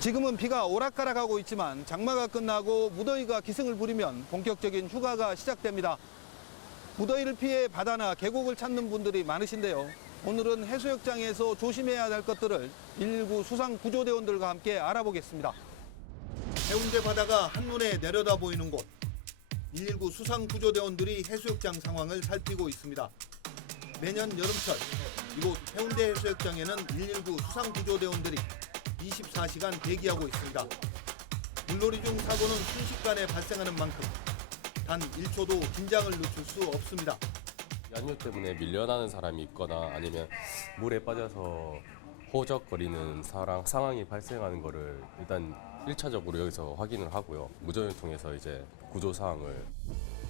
지금은 비가 오락가락하고 있지만 장마가 끝나고 무더위가 기승을 부리면 본격적인 휴가가 시작됩니다. 무더위를 피해 바다나 계곡을 찾는 분들이 많으신데요. 오늘은 해수욕장에서 조심해야 할 것들을 119 수상구조대원들과 함께 알아보겠습니다. 해운대 바다가 한눈에 내려다 보이는 곳. 119 수상구조대원들이 해수욕장 상황을 살피고 있습니다. 매년 여름철 이곳 해운대 해수욕장에는 119 수상구조대원들이 24시간 대기하고 있습니다. 물놀이 중 사고는 순식간에 발생하는 만큼 단 1초도 긴장을 늦출 수 없습니다. 연료 때문에 밀려나는 사람이 있거나 아니면 물에 빠져서 호적거리는 상황이 발생하는 거를 일단 1차적으로 여기서 확인을 하고요. 무전을 통해서 이제 구조 사항을.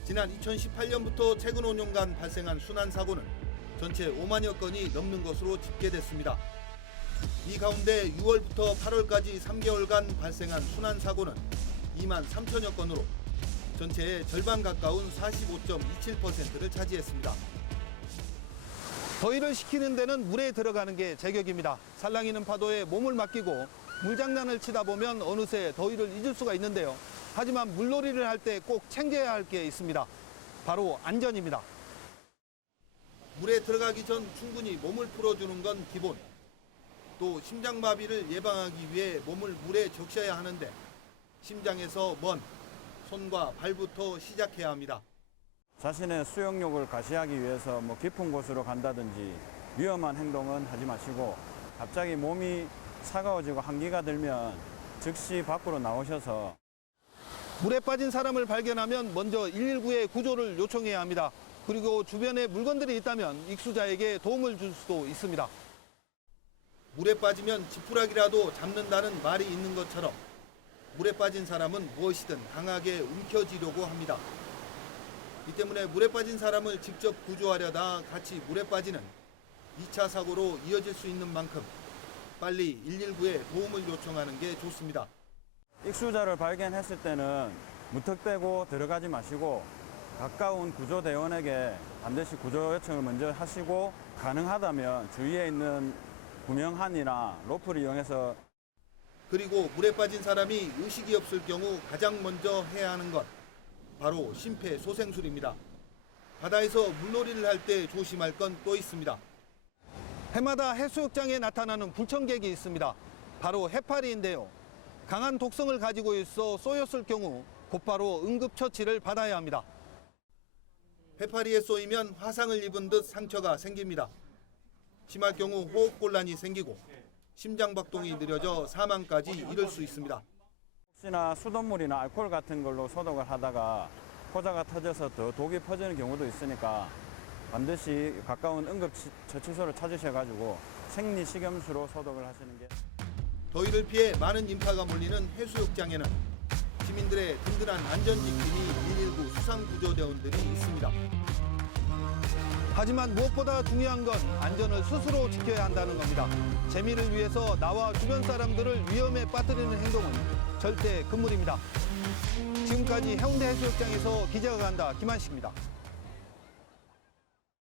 지난 2018년부터 최근 5년간 발생한 순환 사고는 전체 5만여 건이 넘는 것으로 집계됐습니다. 이 가운데 6월부터 8월까지 3개월간 발생한 순환 사고는 2만 3천여 건으로 전체의 절반 가까운 45.27%를 차지했습니다. 더위를 식히는 데는 물에 들어가는 게 제격입니다. 살랑이는 파도에 몸을 맡기고 물장난을 치다 보면 어느새 더위를 잊을 수가 있는데요. 하지만 물놀이를 할 때 꼭 챙겨야 할 게 있습니다. 바로 안전입니다. 물에 들어가기 전 충분히 몸을 풀어주는 건 기본. 또 심장마비를 예방하기 위해 몸을 물에 적셔야 하는데 심장에서 먼 손과 발부터 시작해야 합니다. 자신의 수영력을 가시하기 위해서 깊은 곳으로 간다든지 위험한 행동은 하지 마시고 갑자기 몸이 차가워지고 한기가 들면 즉시 밖으로 나오셔서 물에 빠진 사람을 발견하면 먼저 119에 구조를 요청해야 합니다. 그리고 주변에 물건들이 있다면 익수자에게 도움을 줄 수도 있습니다. 물에 빠지면 지푸라기라도 잡는다는 말이 있는 것처럼 물에 빠진 사람은 무엇이든 강하게 움켜쥐려고 합니다. 이 때문에 물에 빠진 사람을 직접 구조하려다 같이 물에 빠지는 2차 사고로 이어질 수 있는 만큼 빨리 119에 도움을 요청하는 게 좋습니다. 익수자를 발견했을 때는 무턱대고 들어가지 마시고 가까운 구조대원에게 반드시 구조 요청을 먼저 하시고 가능하다면 주위에 있는 구명한이나 로프를 이용해서 그리고 물에 빠진 사람이 의식이 없을 경우 가장 먼저 해야 하는 것 바로 심폐소생술입니다. 바다에서 물놀이를 할 때 조심할 건 또 있습니다. 해마다 해수욕장에 나타나는 불청객이 있습니다. 바로 해파리인데요. 강한 독성을 가지고 있어 쏘였을 경우 곧바로 응급처치를 받아야 합니다. 해파리에 쏘이면 화상을 입은 듯 상처가 생깁니다. 심할 경우 호흡곤란이 생기고 심장박동이 느려져 사망까지 이를 수 있습니다. 혹시나 수돗물이나 알코올 같은 걸로 소독을 하다가 포자가 터져서 더 독이 퍼지는 경우도 있으니까 반드시 가까운 응급처치소를 찾으셔가지고 생리식염수로 소독을 하시는 게. 더위를 피해 많은 인파가 몰리는 해수욕장에는 시민들의 든든한 안전지킴이 119 수상구조대원들이 있습니다. 하지만 무엇보다 중요한 건 안전을 스스로 지켜야 한다는 겁니다. 재미를 위해서 나와 주변 사람들을 위험에 빠뜨리는 행동은 절대 금물입니다. 지금까지 해운대 해수욕장에서 기자가 간다 김한식입니다.